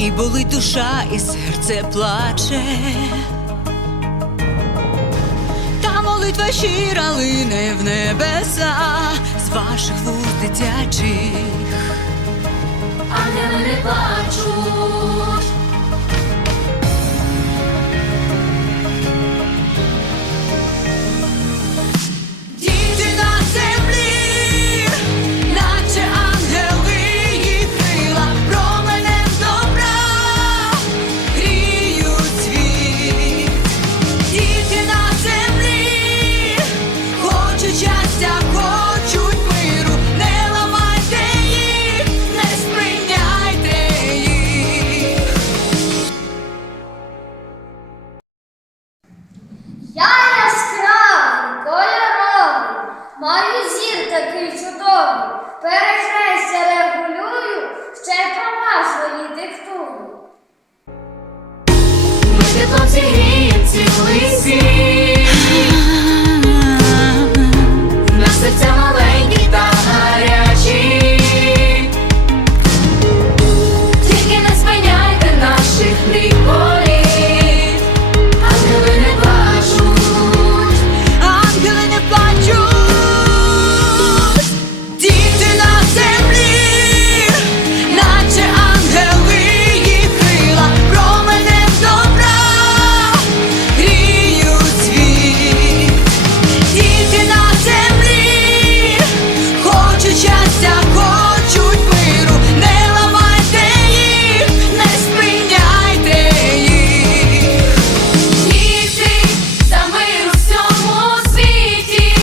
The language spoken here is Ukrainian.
І болить душа, і серце плаче. Та молитва щира лине в небеса з ваших вуз дитячих. ангели не плачуть. такий чудовий. Перехрестя регулюю, ще права свої диктую.